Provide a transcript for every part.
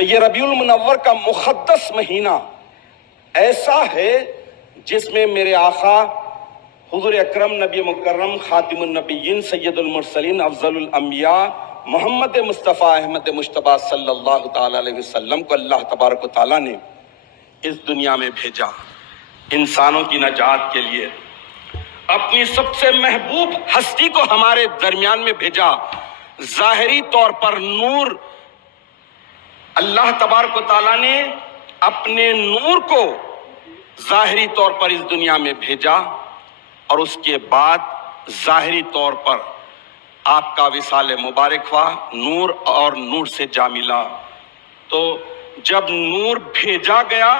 تو یہ ربیع المنور کا مقدس مہینہ ایسا ہے جس میں میرے آقا حضور اکرم نبی مکرم خاتم النبیین سید المرسلین افضل الانبیاء محمد مصطفیٰ احمد مجتبیٰ صلی اللہ تعالی علیہ وسلم کو اللہ تبارک و تعالیٰ نے اس دنیا میں بھیجا انسانوں کی نجات کے لیے، اپنی سب سے محبوب ہستی کو ہمارے درمیان میں بھیجا۔ ظاہری طور پر نور، اللہ تبارک و تعالیٰ نے اپنے نور کو ظاہری طور پر اس دنیا میں بھیجا، اور اس کے بعد ظاہری طور پر آپ کا وصال مبارک ہوا، نور اور نور سے جا ملا۔ تو جب نور بھیجا گیا،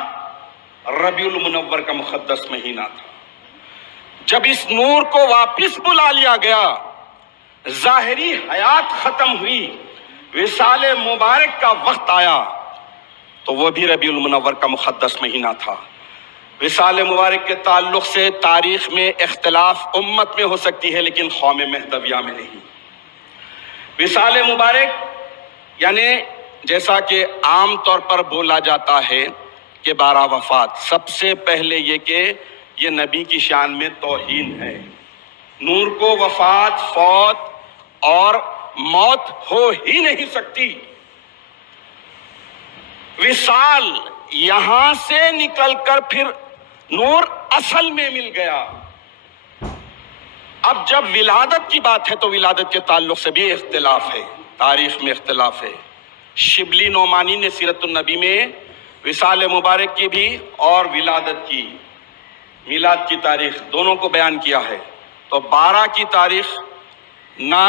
ربیع المنور کا مقدس مہینہ تھا۔ جب اس نور کو واپس بلا لیا گیا، ظاہری حیات ختم ہوئی، وصال مبارک کا وقت آیا، تو وہ بھی ربیع المنور کا مقدس مہینہ تھا۔ وصال مبارک کے تعلق سے تاریخ میں اختلاف امت میں ہو سکتی ہے، لیکن قوم مہدویہ میں نہیں۔ وصال مبارک یعنی جیسا کہ عام طور پر بولا جاتا ہے کہ 12 وفات، سب سے پہلے یہ کہ یہ نبی کی شان میں توہین ہے۔ نور کو وفات، فوت اور موت ہو ہی نہیں سکتی۔ وصال یہاں سے نکل کر پھر نور اصل میں مل گیا۔ اب جب ولادت کی بات ہے تو ولادت کے تعلق سے بھی اختلاف ہے، تاریخ میں اختلاف ہے۔ شبلی نعمانی نے سیرت النبی میں وصال مبارک کی بھی اور ولادت کی، میلاد کی تاریخ دونوں کو بیان کیا ہے۔ تو 12 کی تاریخ نہ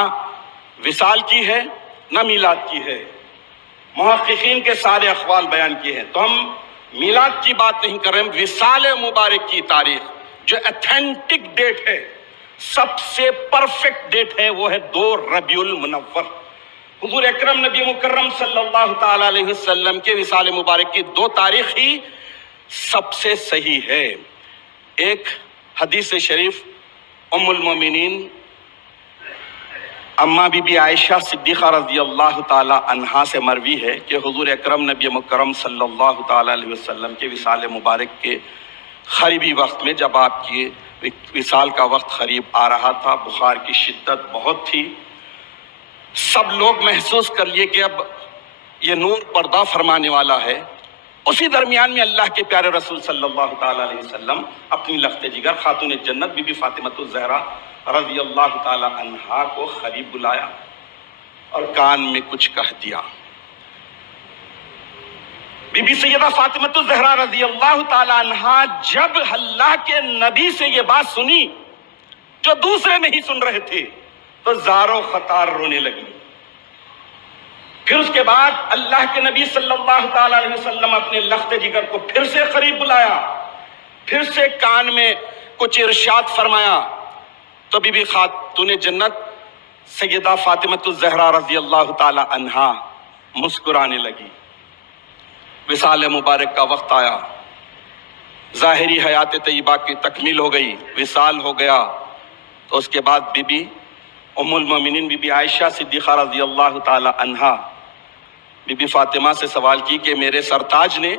وصال کی ہے نہ میلاد کی ہے، محققین کے سارے اقوال بیان کیے ہیں۔ تو ہم میلاد کی بات نہیں کر رہے ہیں، وصال مبارک کی تاریخ جو ایتھینٹک ڈیٹ ہے، سب سے پرفیکٹ ڈیٹ ہے، وہ ہے 2 ربیع المنور۔ حضور اکرم نبی مکرم صلی اللہ تعالی علیہ وسلم کے وصال مبارک کی 2 تاریخ ہی سب سے صحیح ہے۔ ایک حدیث شریف ام المومنین اماں بی بی عائشہ صدیقہ رضی اللہ تعالی عنہا سے مروی ہے کہ حضور اکرم نبی مکرم صلی اللہ تعالی علیہ وسلم کے وصال مبارک کے قریبی وقت میں، جب آپ کی وصال کا وقت قریب آ رہا تھا، بخار کی شدت بہت تھی، سب لوگ محسوس کر لیے کہ اب یہ نور پردہ فرمانے والا ہے۔ اسی درمیان میں اللہ کے پیارے رسول صلی اللہ تعالی علیہ وسلم اپنی لخت جگر خاتون جنت بی بی فاطمۃ الزہرا رضی اللہ تعالی عنہا کو قریب بلایا اور کان میں کچھ کہہ دیا۔ بی بی سیدہ فاطمۃ الزہرا رضی اللہ تعالی عنہا جب اللہ کے نبی سے یہ بات سنی جو دوسرے نہیں سن رہے تھے، تو زار و خطار رونے لگی۔ پھر اس کے بعد اللہ کے نبی صلی اللہ تعالی علیہ وسلم اپنے لخت جگر کو پھر سے قریب بلایا، پھر سے کان میں کچھ ارشاد فرمایا، تو بی بی خاتون جنت سیدہ فاطمۃ الزہرا رضی اللہ تعالی عنہا مسکرانے لگی۔ وصال مبارک کا وقت آیا، ظاہری حیات طیبہ کی تکمیل ہو گئی، وصال ہو گیا۔ تو اس کے بعد بی بی ام المومنین بی بی عائشہ صدیقہ رضی اللہ تعالی عنہا بی بی فاطمہ سے سوال کی کہ میرے سرتاج نے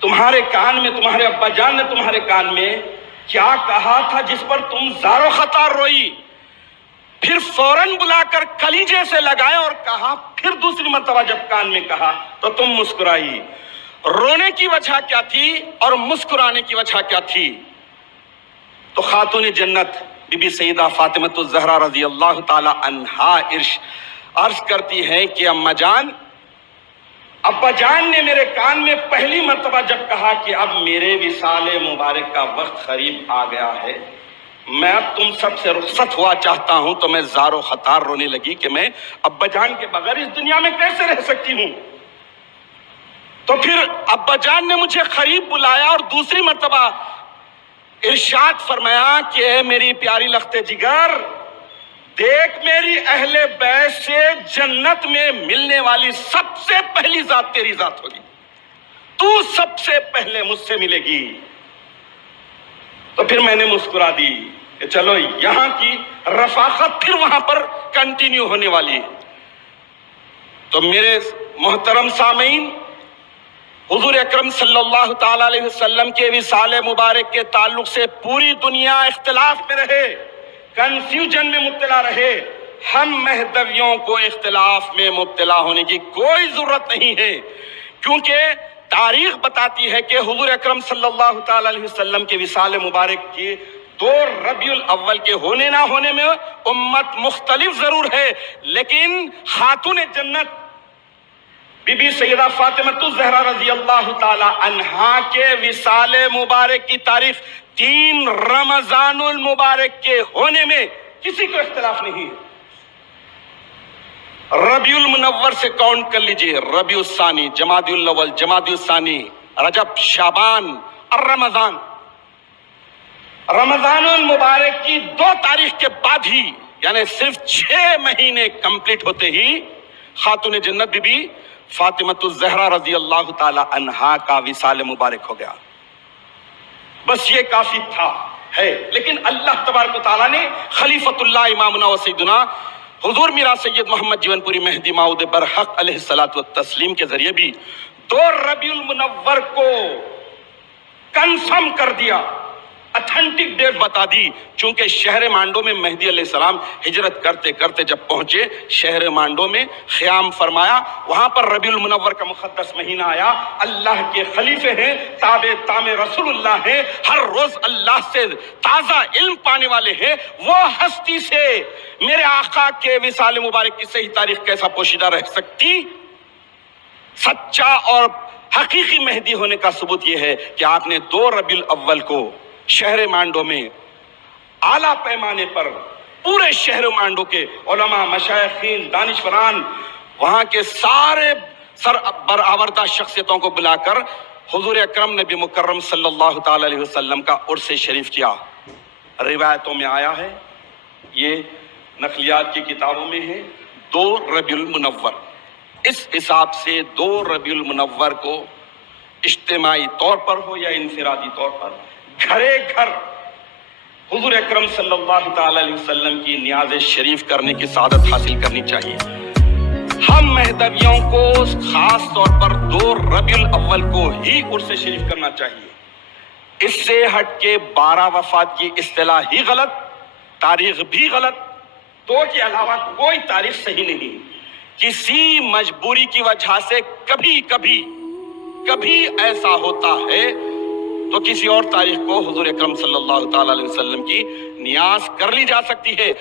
تمہارے کان میں، تمہارے ابا جان نے تمہارے کان میں کیا کہا تھا جس پر تم زار و خطار روئی؟ پھر فوراً بلا کر کلیجے سے لگائے اور کہا، پھر دوسری مرتبہ جب کان میں کہا تو تم مسکرائی۔ رونے کی وجہ کیا تھی اور مسکرانے کی وجہ کیا تھی؟ تو خاتون جنت بی بی سیدہ فاطمۃ الزہرا رضی اللہ تعالی عنہا عرض کرتی ہیں کہ اماں جان، ابا جان نے میرے کان میں پہلی مرتبہ جب کہا کہ اب میرے وصال مبارک کا وقت قریب آ گیا ہے، میں اب تم سب سے رخصت ہوا چاہتا ہوں، تو میں زار و خطار رونے لگی کہ میں ابا جان کے بغیر اس دنیا میں کیسے رہ سکتی ہوں۔ تو پھر ابا جان نے مجھے قریب بلایا اور دوسری مرتبہ ارشاد فرمایا کہ اے میری پیاری لخت جگر، دیکھ میری اہل بیت سے جنت میں ملنے والی سب سے پہلی ذات تیری ذات ہوگی، تو سب سے پہلے مجھ سے ملے گی۔ تو پھر میں نے مسکرا دی کہ چلو یہاں کی رفاقت پھر وہاں پر کنٹینیو ہونے والی ہے۔ تو میرے محترم سامعین، حضور اکرم صلی اللہ تعالی علیہ وسلم کے وصال مبارک کے تعلق سے پوری دنیا اختلاف میں رہے، کنفیوژن میں مبتلا رہے، ہم مہدویوں کو اختلاف میں مبتلا ہونے کی کوئی ضرورت نہیں ہے، کیونکہ تاریخ بتاتی ہے کہ حضور اکرم صلی اللہ تعالی علیہ وسلم کے وصال مبارک کی 2 ربیع الاول کے ہونے نہ ہونے میں امت مختلف ضرور ہے، لیکن خاتون جنت بی بی سیدہ فاطمہ الزہرا رضی اللہ تعالی عنہا کے وصال مبارک کی تاریخ 3 رمضان المبارک کے ہونے میں کسی کو اختلاف نہیں ہے۔ ربیع المنور سے کاؤنٹ کر لیجئے، ربیع الثانی، جمادی الاول، جمادی الثانی، رجب، شعبان اور رمضان۔ رمضان المبارک کی 2 تاریخ کے بعد ہی، یعنی صرف 6 مہینے کمپلیٹ ہوتے ہی خاتون جنت بی بی فاطمہ الزہرا رضی اللہ تعالی عنہا کا وصال مبارک ہو گیا۔ بس یہ کافی تھا ہے، لیکن اللہ تبارک و تعالیٰ نے خلیفۃ اللہ امامنا و سیدنا حضور میرا سید محمد جیون پوری مہدی ماؤد برحق علیہ الصلوۃ والتسلیم کے ذریعے بھی 2 ربیع المنور کو کنفرم کر دیا، اتھینٹک ڈیٹ بتا دی، چونکہ شہر مانڈو میں مہدی علیہ السلام ہجرت کرتے کرتے جب پہنچے شہر مانڈو میں خیام فرمایا، وہاں پر ربیع المنور کا مقدس مہینہ آیا۔ اللہ کے خلیفے ہیں، تام رسول اللہ ہیں، ہر روز اللہ سے تازہ علم پانے والے ہیں، وہ ہستی سے میرے آقا کے وصال مبارک کی صحیح تاریخ کیسا پوشیدہ رہ سکتی؟ سچا اور حقیقی مہدی ہونے کا ثبوت یہ ہے کہ آپ نے 2 ربیع الاول کو شہر مانڈو میں اعلیٰ پیمانے پر پورے شہر مانڈو کے علماء، مشائخین، دانشوران، وہاں کے سارے سر برآوردہ شخصیتوں کو بلا کر حضور اکرم نبی مکرم صلی اللہ تعالی علیہ وسلم کا عرس شریف کیا۔ روایتوں میں آیا ہے، یہ نقلیات کی کتابوں میں ہے، 2 ربیع المنور۔ اس حساب سے 2 ربیع المنور کو اجتماعی طور پر ہو یا انفرادی طور پر گھرے گھر حضور اکرم صلی اللہ تعالی علیہ وسلم کی نیاز شریف کرنے کی سعادت حاصل کرنی چاہیے۔ ہم مہدویوں کو خاص طور پر 2 ربیع الاول کو ہی عرس شریف کرنا چاہیے۔ اس سے ہٹ کے 12 وفات کی اصطلاح ہی غلط، تاریخ بھی غلط، 2 کے علاوہ کوئی تاریخ صحیح نہیں۔ کسی مجبوری کی وجہ سے کبھی ایسا ہوتا ہے تو کسی اور تاریخ کو حضور اکرم صلی اللہ تعالی علیہ وسلم کی نیاز کر لی جا سکتی ہے۔